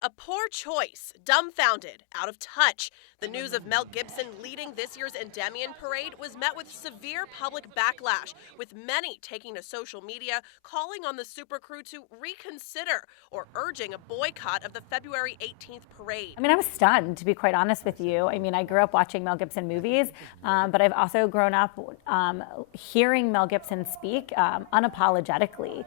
A poor choice, dumbfounded, out of touch. The news of Mel Gibson leading this year's Endymion parade was met with severe public backlash, with many taking to social media calling on the Super Crew to reconsider or urging a boycott of the February 18th parade. I was stunned, to be quite honest with you. I grew up watching Mel Gibson movies, but I've also grown up hearing Mel Gibson speak unapologetically.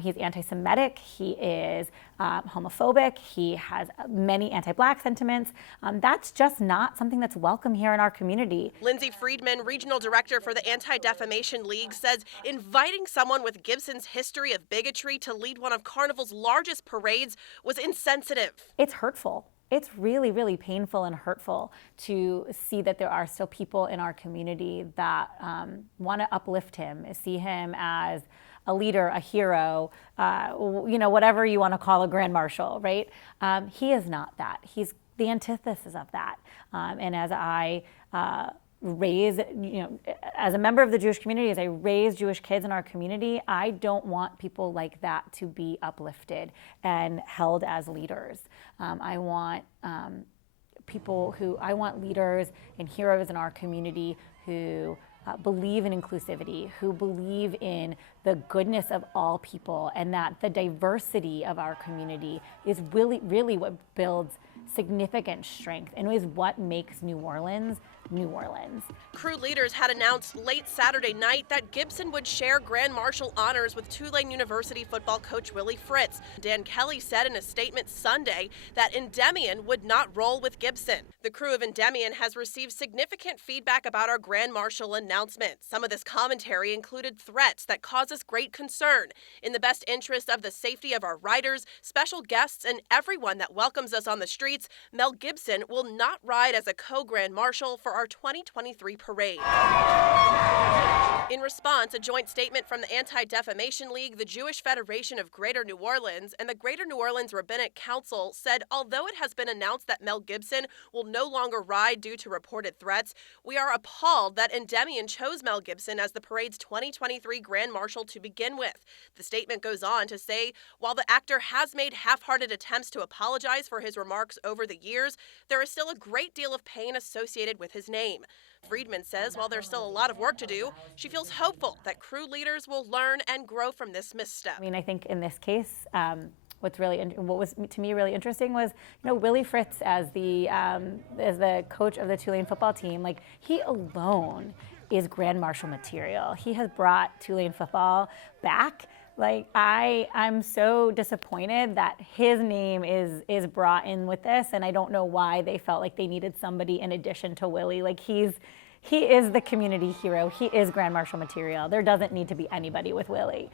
He's anti-Semitic, he is homophobic, he has many anti-Black sentiments. That's just not something that's welcome here in our community. Lindsay Friedman, regional director for the Anti-Defamation League, says inviting someone with Gibson's history of bigotry to lead one of Carnival's largest parades was insensitive. It's hurtful. It's really, really painful and hurtful to see that there are still people in our community that want to uplift him, see him as a leader, a hero, whatever you want to call a grand marshal, right? He is not that. He's the antithesis of that. And as I raise, as a member of the Jewish community, as I raise Jewish kids in our community, I don't want people like that to be uplifted and held as leaders. I want leaders and heroes in our community who believe in inclusivity, who believe in the goodness of all people, and that the diversity of our community is really what builds significant strength and is what makes New Orleans, New Orleans. Crew leaders had announced late Saturday night that Gibson would share Grand Marshal honors with Tulane University football coach Willie Fritz. Dan Kelly said in a statement Sunday that Endymion would not roll with Gibson. The Krewe of Endymion has received significant feedback about our Grand Marshal announcement. Some of this commentary included threats that cause us great concern. In the best interest of the safety of our riders, special guests, and everyone that welcomes us on the streets, Mel Gibson will not ride as a co-Grand Marshal for our 2023 parade. In response, a joint statement from the Anti-Defamation League, the Jewish Federation of Greater New Orleans, and the Greater New Orleans Rabbinic Council said, although it has been announced that Mel Gibson will no longer ride due to reported threats, we are appalled that Endymion chose Mel Gibson as the parade's 2023 Grand Marshal to begin with. The statement goes on to say, while the actor has made half-hearted attempts to apologize for his remarks over the years, there is still a great deal of pain associated with his name. Friedman says while there's still a lot of work to do, she feels hopeful that crew leaders will learn and grow from this misstep. I think in this case, what was to me really interesting was, Willie Fritz as the coach of the Tulane football team. He alone is Grand Marshal material. He has brought Tulane football back. I'm so disappointed that his name is brought in with this, and I don't know why they felt like they needed somebody in addition to Willie. He is the community hero. He is Grand Marshal material. There doesn't need to be anybody with Willie.